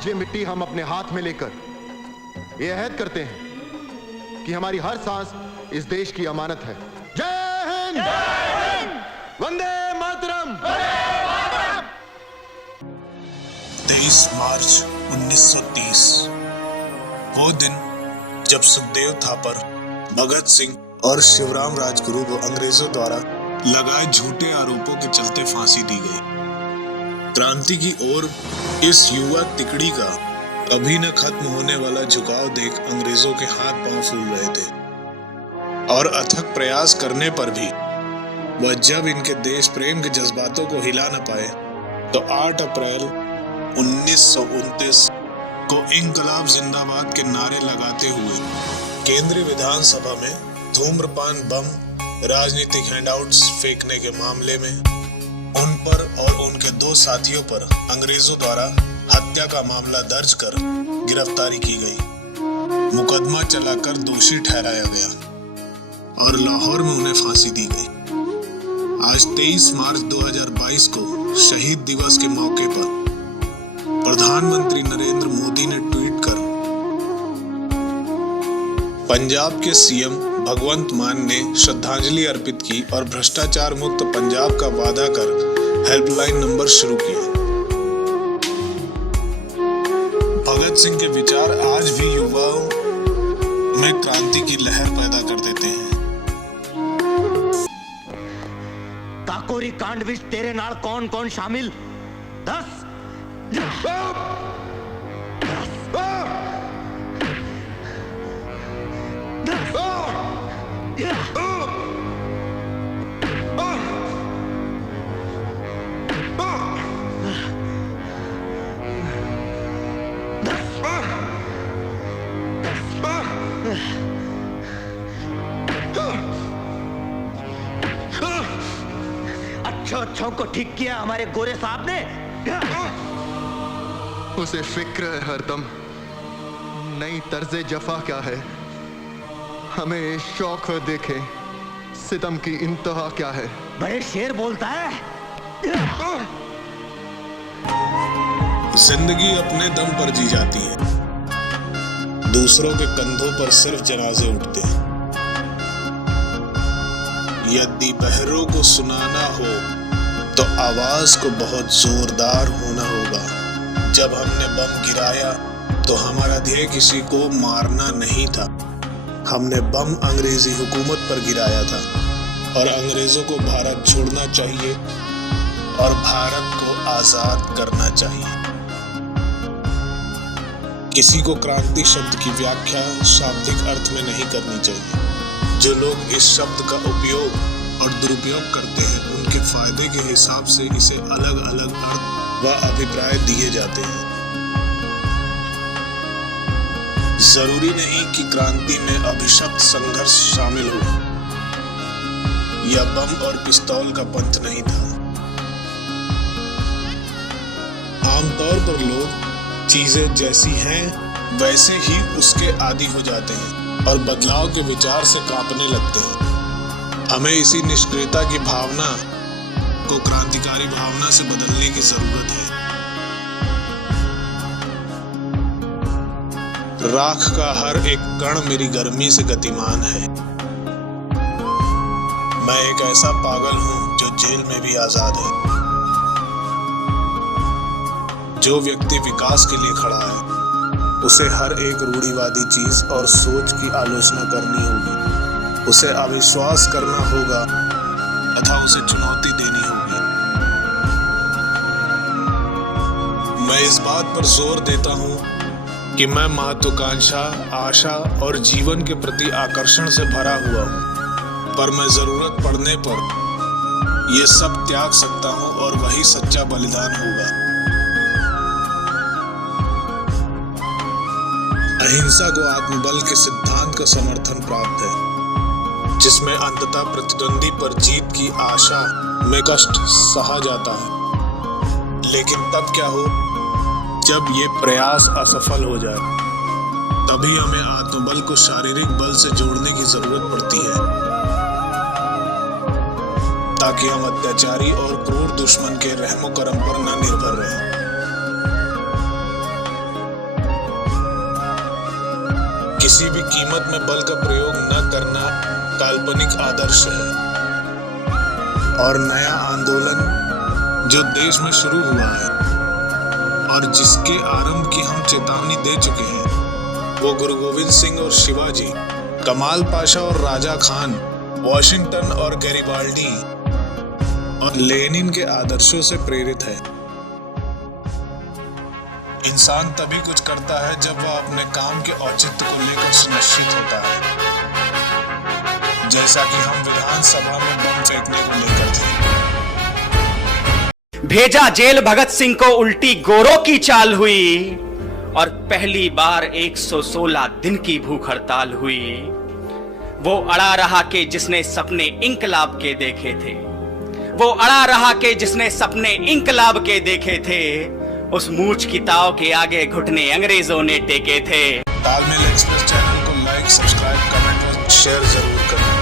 आज ये मिट्टी हम अपने हाथ में लेकर ये अहद करते हैं कि हमारी हर सांस इस देश की अमानत है। जय हिंद, वंदे मातरम। 23 मार्च 1930 वो दिन जब सुखदेव थापर, भगत सिंह और शिवराम राजगुरु को अंग्रेजों द्वारा लगाए झूठे आरोपों के चलते फांसी दी गई। क्रांति की ओर इस युवा तिकड़ी का अभी न खत्म होने वाला झुकाव देख अंग्रेजों के हाथ पांव फूल रहे थे और अथक प्रयास करने पर भी वह जब इनके देश प्रेम के जज्बातों को हिला न पाए तो 8 अप्रैल 1929 को इंकलाब जिंदाबाद के नारे लगाते हुए केंद्रीय विधानसभा में धूम्रपान बम, राजनीतिक हैंडआउट्स फेंकने के मामले में उन पर और उनके 2 साथियों पर अंग्रेजों द्वारा हत्या का मामला दर्ज कर गिरफ्तारी की गई। मुकदमा चलाकर दोषी ठहराया गया और लाहौर में उन्हें फांसी दी गई। आज 23 मार्च 2022 को शहीद दिवस के मौके पर प्रधानमंत्री नरेंद्र मोदी ने ट्वीट कर पंजाब के सीएम भगवंत मान ने श्रद्धांजलि अर्पित की और भ्रष्टाचार मुक्त पंजाब का वादा कर हेल्पलाइन नंबर शुरू किया। भगत सिंह के विचार आज भी युवाओं में क्रांति की लहर पैदा कर देते हैं। काकोरी कांड विच तेरे नाल कौन कौन शामिल? 10 अच्छों को ठीक किया हमारे गोरे साहब ने। उसे फिक्र है हरदम नई तर्जे जफा क्या है, हमें शौक देखे सितम की इंतहा क्या है। बड़े शेर बोलता है। जिंदगी अपने दम पर जी जाती है, दूसरों के कंधों पर सिर्फ जनाजे उठते हैं। यदि बहरों को सुनाना हो तो आवाज को बहुत जोरदार होना होगा। जब हमने बम गिराया तो हमारा ध्येय किसी को मारना नहीं था, हमने बम अंग्रेजी हुकूमत पर गिराया था और अंग्रेजों को भारत छोड़ना चाहिए और भारत को आजाद करना चाहिए। किसी को क्रांति शब्द की व्याख्या शाब्दिक अर्थ में नहीं करनी चाहिए। जो लोग इस शब्द का उपयोग और दुरुपयोग करते हैं उनके फायदे के हिसाब से इसे अलग अलग अर्थ व अभिप्राय दिए जाते हैं। जरूरी नहीं कि क्रांति में अभिशप्त संघर्ष शामिल हो या बम और पिस्तौल का पंथ नहीं था। आमतौर पर लोग चीजें जैसी हैं वैसे ही उसके आदी हो जाते हैं और बदलाव के विचार से कांपने लगते हैं। हमें इसी निष्क्रियता की भावना को क्रांतिकारी भावना से बदलने की जरूरत है। राख का हर एक कण मेरी गर्मी से गतिमान है। मैं एक ऐसा पागल हूं जो जेल में भी आजाद है। जो व्यक्ति विकास के लिए खड़ा है उसे हर एक रूढ़िवादी चीज और सोच की आलोचना करनी होगी, उसे अविश्वास करना होगा तथा उसे चुनौती देनी होगी। मैं इस बात पर जोर देता हूं कि मैं महत्वाकांक्षा, आशा और जीवन के प्रति आकर्षण से भरा हुआ हूं, पर मैं जरूरत पड़ने पर यह सब त्याग सकता हूं और वही सच्चा बलिदान होगा। अहिंसा को आत्मबल के सिद्धांत का समर्थन प्राप्त है, जिसमें अंततः प्रतिद्वंदी पर जीत की आशा में कष्ट सहा जाता है। लेकिन तब क्या हो जब ये प्रयास असफल हो जाए, तभी हमें आत्मबल को शारीरिक बल से जोड़ने की जरूरत पड़ती है, ताकि हम अत्याचारी और क्रूर दुश्मन के रहमो करम पर न निर्भर रहें। किसी भी कीमत में बल का प्रयोग न करना काल्पनिक आदर्श है और नया आंदोलन जो देश में शुरू हुआ है और जिसके आरंभ की हम चेतावनी दे चुके हैं, वो गुरु गोविंद सिंह और शिवाजी, कमाल पाशा और राजा खान, वॉशिंगटन और गैरिबाल्डी और लेनिन के आदर्शों से प्रेरित है। इंसान तभी कुछ करता है जब वह अपने काम के औचित्य को लेकर सुनिश्चित होता है, जैसा कि हम विधानसभा में बम फेंकने को लेकर थे। भेजा जेल भगत सिंह को उल्टी गोरों की चाल हुई और पहली बार 116 दिन की भूख हड़ताल हुई। वो अड़ा रहा कि जिसने सपने इंकलाब के देखे थे, वो अड़ा रहा कि जिसने सपने इंकलाब के देखे थे, उस मूछ की ताव के आगे घुटने अंग्रेजों ने टेके थे। तालमेल एक्सप्रेस चैनल को लाइक, सब्सक्राइब, कमेंट और शेयर जरूर करें।